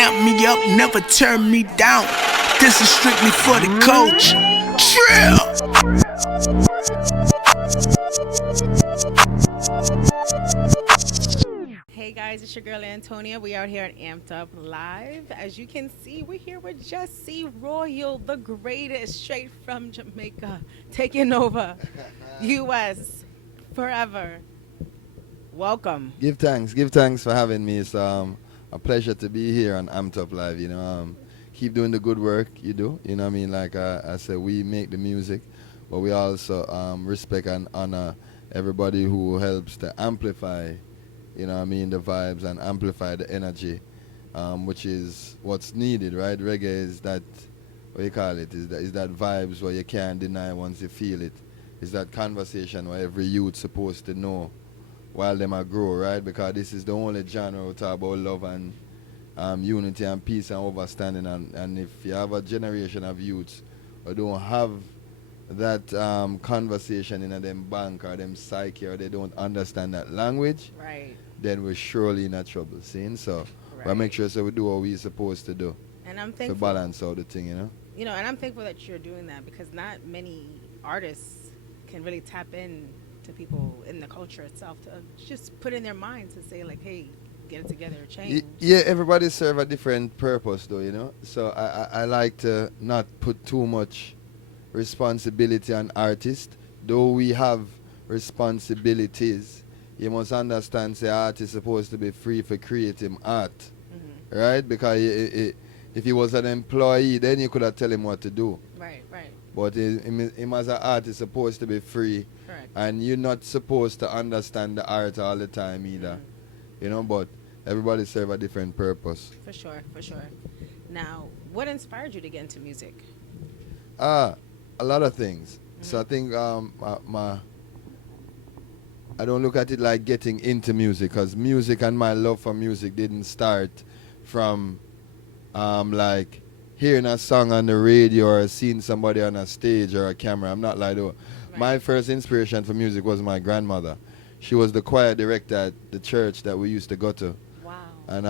amp me up, never turn me down. This is strictly for the coach. Trill! Hey guys, it's your girl Antonia. We out here at Amped Up Live. As you can see, we're here with Jesse Royal, the greatest, straight from Jamaica, taking over US forever. Welcome. Give thanks for having me. It's a pleasure to be here on Amped Up Live. Keep doing the good work you do. You know what I mean? Like I said, we make the music, but we also respect and honor everybody who helps to amplify, you know what I mean, the vibes and amplify the energy, which is what's needed, right? Reggae is that, what you call it, is that vibes where you can't deny once you feel it. It's that conversation where every youth supposed to know while them a grow, right? Because this is the only genre we talk about love and unity and peace and understanding. And if you have a generation of youths who don't have that conversation in them bank or them psyche, or they don't understand that language, Right. then we're surely in a trouble, seeing? So Right. we make sure so we do what we're supposed to do And I'm to thankful. balance out the thing, you know? And I'm thankful that you're doing that because not many artists can really tap in to people in the culture itself to just put in their mind to say like, hey, get it together, change. Yeah, everybody serve a different purpose though, you know? So I like to not put too much responsibility on artists. Though we have responsibilities, you must understand say art is supposed to be free for creating art. Mm-hmm. Right? Because if he was an employee, then you could have tell him what to do. Right. But him as an artist is supposed to be free. Correct. And you're not supposed to understand the art all the time either. Mm-hmm. But everybody serve a different purpose. For sure. Now, what inspired you to get into music? A lot of things. Mm-hmm. So I think I don't look at it like getting into music, because music and my love for music didn't start from like hearing a song on the radio or seeing somebody on a stage or a camera. I'm not like that. Right. My first inspiration for music was my grandmother. She was the choir director at the church that we used to go to. Wow. And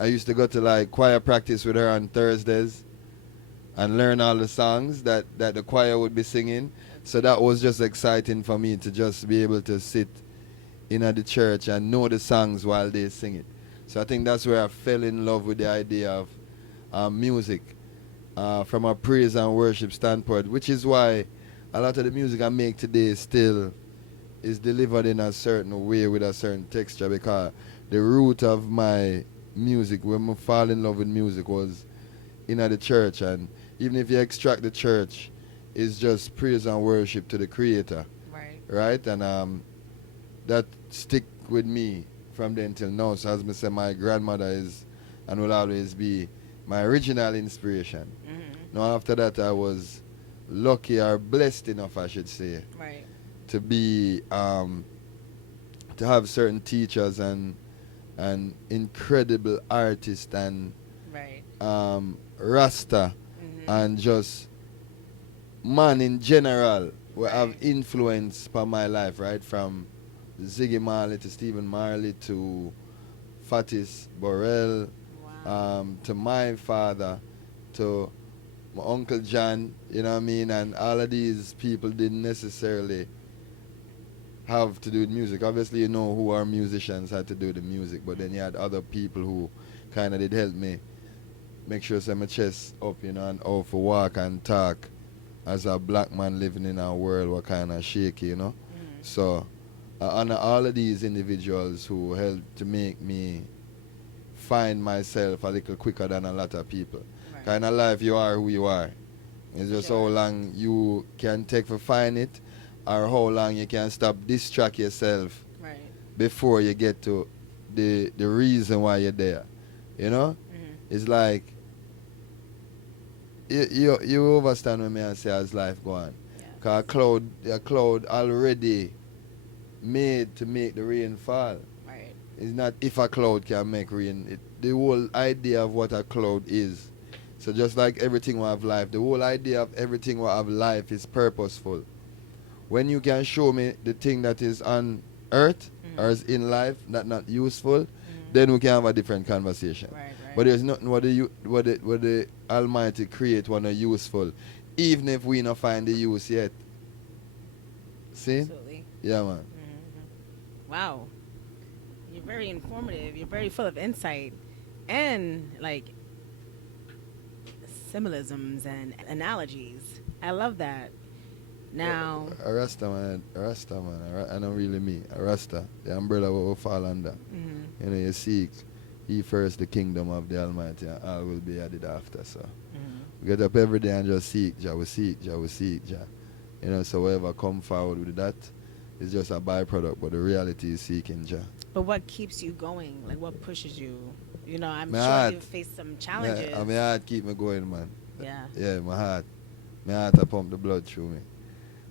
I used to go to like choir practice with her on Thursdays and learn all the songs that the choir would be singing. So that was just exciting for me to just be able to sit in at the church and know the songs while they sing it. So I think that's where I fell in love with the idea of music from a praise and worship standpoint, which is why a lot of the music I make today still is delivered in a certain way with a certain texture, because the root of my music, when I fall in love with music, was in at the church. And even if you extract the church, it's just praise and worship to the Creator. Right? And that stick with me from then till now. So as I said, my grandmother is and will always be my original inspiration. Mm-hmm. Now after that, I was lucky or blessed enough, I should say, Right. to be to have certain teachers and incredible artists and Right. Rasta Mm-hmm. and just man in general will have influence upon my life, right? From Ziggy Marley to Stephen Marley to Fatis Borrell, Wow. to my father, to my Uncle John, you know what I mean? And all of these people didn't necessarily have to do with music. Obviously, you know who our musicians had to do the music, but then you had other people who kind of did help me make sure so my chest up, you know, and how to walk and talk as a black man living in a world what kind of shaky, you know. Mm-hmm. So I honor all of these individuals who helped to make me find myself a little quicker than a lot of people. Right. Kind of life, you are who you are. It's just Sure. how long you can take for find it, or how long you can stop distract yourself Right. before you get to the reason why you're there. You know? Mm-hmm. It's like you understand what I say as life go on. Yeah. Cause a cloud already made to make the rain fall. Right. It's not if a cloud can make rain. The whole idea of what a cloud is. So just like everything will have life, the whole idea of everything will have life is purposeful. When you can show me the thing that is on earth or is in life that not useful, then we can have a different conversation. Right. But there's nothing what the Almighty create one useful, even if we not find the use yet. See? Absolutely. Yeah, man. Mm-hmm. Wow. You're very informative. You're very full of insight and like symbolisms and analogies. I love that. Now, A Rasta man. I don't really mean a Rasta. The umbrella will fall under. mm-hmm. You know, you seek ye first the kingdom of the Almighty, and all will be added after. So we get up every day and just seek Jah. We seek Jah. You know, so whoever come forward with that is just a byproduct, but the reality is seeking Jah. But what keeps you going? Like, what pushes you? You know, I'm My sure heart. you've faced some challenges. Yeah, my heart keep me going, man. Yeah. Yeah, my heart I pump the blood through me.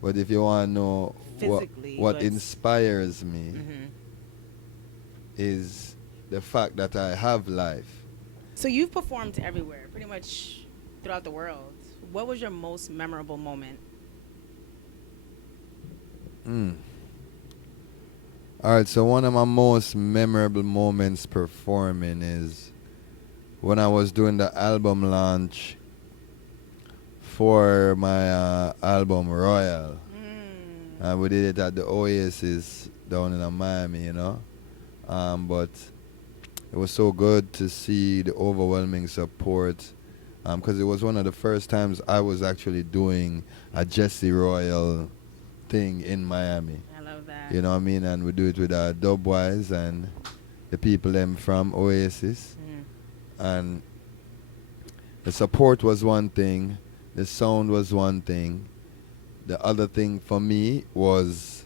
But if you want to know Physically, what but- inspires me Mm-hmm. is the fact that I have life. So you've performed everywhere, pretty much throughout the world. What was your most memorable moment? Alright, so one of my most memorable moments performing is when I was doing the album launch for my album Royal. And we did it at the Oasis down in Miami, you know. But it was so good to see the overwhelming support, because it was one of the first times I was actually doing a Jesse Royal thing in Miami. I love that. You know what I mean? And we do it with our Dubwise and the people them from Oasis. And the support was one thing, the sound was one thing. The other thing for me was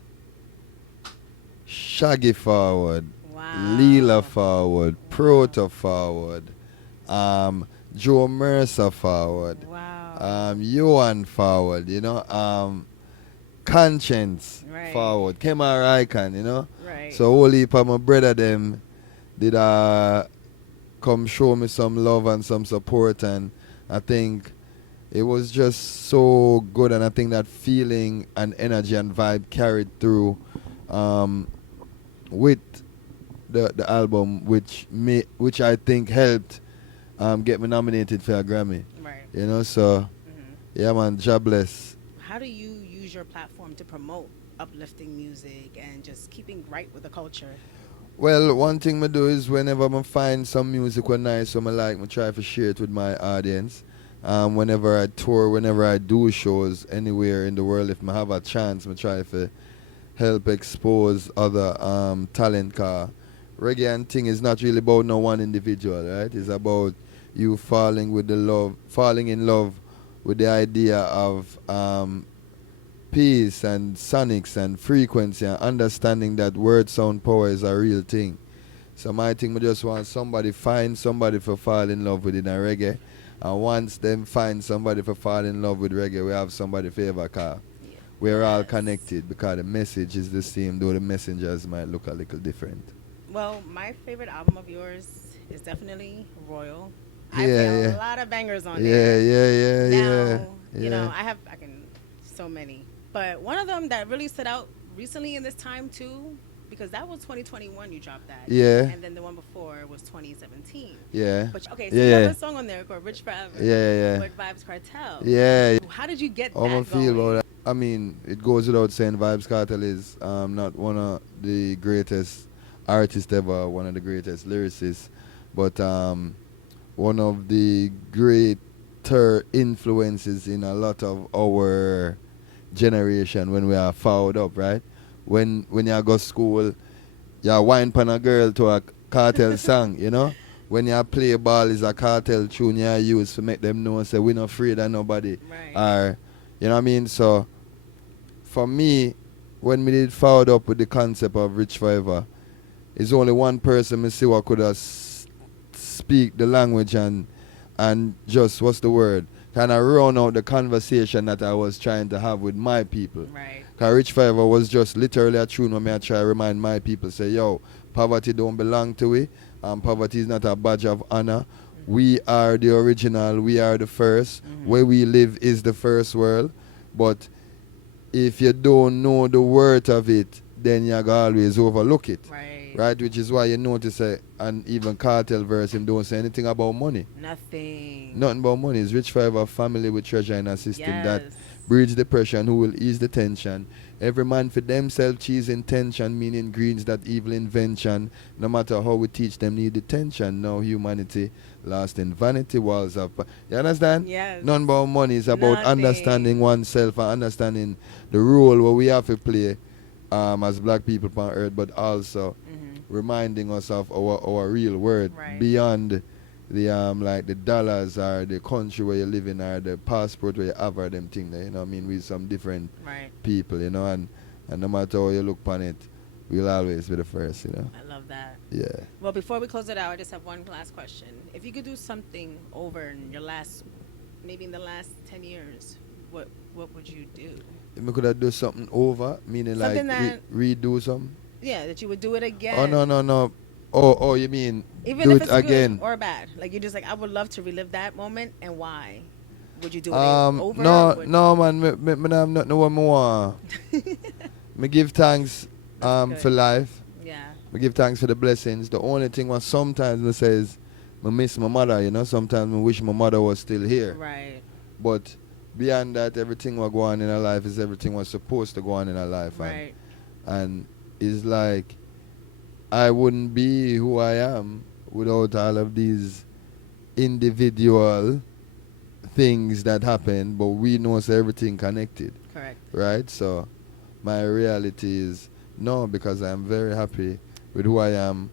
Shaggy forward, Wow. Leela forward, Proto forward, Joe Mercer forward, Wow. Yuan forward, you know, Conscience Right. forward, Kemar Icon, you know. Right. So whole heap of my brother them did come show me some love and some support, and I think it was just so good, and I think that feeling and energy and vibe carried through with the album, which I think helped get me nominated for a Grammy. Right. You know, so yeah, man, God bless. How do you use your platform to promote uplifting music and just keeping right with the culture? Well, one thing I do is whenever I find some music was nice, so I like, I try to share it with my audience. Whenever I tour, whenever I do shows anywhere in the world, if I have a chance, I try to help expose other talent. Cause reggae and thing is not really about no one individual, right? It's about you falling in love with the idea of peace and sonics and frequency, and understanding that word sound power is a real thing. So my thing, I just want find somebody for fall in love with it in reggae. And once them find somebody for fall in love with reggae, we have somebody for ever, car. We're all connected because the message is the same, though the messengers might look a little different. Well, my favorite album of yours is definitely Royal. I Yeah, feel yeah. a lot of bangers on there. Yeah. Now, you know, I can so many. But one of them that really stood out recently in this time too, because that was 2021 you dropped that. Yeah. And then the one before was 2017. Yeah. But okay, so Yeah, you have yeah. a song on there called Rich Forever. Yeah. With Vybz Kartel. Yeah. How did you get How I that feel going? about that? I mean, it goes without saying Vybz Kartel is not one of the greatest artists ever, one of the greatest lyricists, but one of the greater influences in a lot of our generation when we are fouled up, right? When you go to school, you whine pan a girl to a cartel song, you know? When you play ball is a cartel tune you use to make them know, say, we're not afraid of nobody. Right. Or, you know what I mean? So, for me, when we did fouled up with the concept of Rich Forever, it's only one person me see what could have speak the language and just, what's the word? Kind of run out the conversation that I was trying to have with my people. Right. Because Rich Forever was just literally a tune where I try to remind my people, say, yo, poverty don't belong to we. Poverty is not a badge of honor. We are the original. We are the first. Where we live is the first world. But if you don't know the worth of it, then you always overlook it. Right. right? Which is why you notice, and even Cartel verse, him don't say anything about money. Nothing. Nothing about money. It's rich forever, family with treasure in a system that Yes. breeds depression, who will ease the tension. Every man for themselves cheese intention, meaning greens that evil invention. No matter how we teach them need attention. Now humanity lost in vanity walls up. You understand? Yes. None about money. It's about Nothing. understanding oneself and understanding the role what we have to play as black people on earth, but also reminding us of our real worth Right. beyond the like the dollars or the country where you live in or the passport where you have or them thing there, you know what I mean? We're some different Right. people, you know, and no matter how you look upon it, we'll always be the first, you know. I love that. Yeah. Well, before we close it out, I just have one last question. If you could do something over in your maybe in the last 10 years, what would you do? If we could have do something over, meaning Something like that- redo something. Yeah, that you would do it again. Oh no. Oh, you mean Even do if it it's again? good or bad. Like you're just like, I would love to relive that moment, and why? Would you do it over? No man, me have nothing what me want. Me give thanks That's for good. life. Yeah. Me give thanks for the blessings. The only thing was sometimes me says me miss my mother, you know. Sometimes me wish my mother was still here. Right. But beyond that, everything what go on in her life is everything was supposed to go on in her life. Right. And it's like I wouldn't be who I am without all of these individual things that happen, but we know so everything connected. Correct. Right? So my reality is no, because I'm very happy with who I am,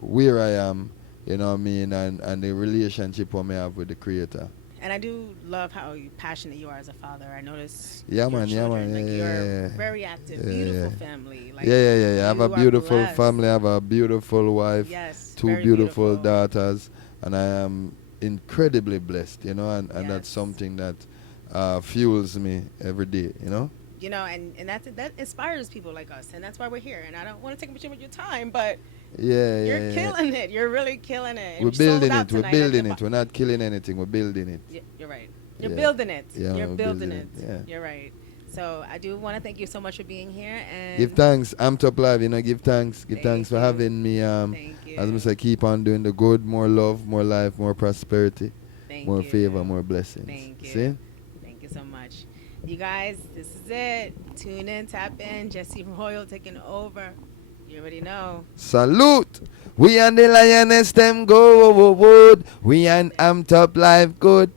where I am, you know what I mean, and the relationship I may have with the Creator. And I do love how passionate you are as a father. I notice Yeah, your man, yeah, children, man, like yeah, you're yeah. very active, Yeah, beautiful yeah. family. Like Yeah. I have you a are beautiful blessed. family. I have a beautiful wife, Yes, two very beautiful daughters, and I am incredibly blessed, you know, and that's Yes. something that fuels me every day, you know. You know, and that inspires people like us, and that's why we're here. And I don't want to take much of your time, but you're killing it. You're really killing it. And We're you sold building out it. We're tonight at building the it. We're not killing anything. We're building it. Yeah, you're right. You're Yeah. building it. Yeah, You're we're building it. Yeah. You're right. So I do want to thank you so much for being here. And Give thanks. I'm Top Live, you know. Give thanks. Give Thank thanks for you. having me. Thank you. As I say, keep on doing the good. More love, more life, more prosperity, Thank more you. favor, more blessings. Thank you. See? Thank you so much. You guys, this is it. Tune in, tap in. Jesse Royal taking over. You already know. Salute. We and the lioness them go wood. We and I'm Top Live good.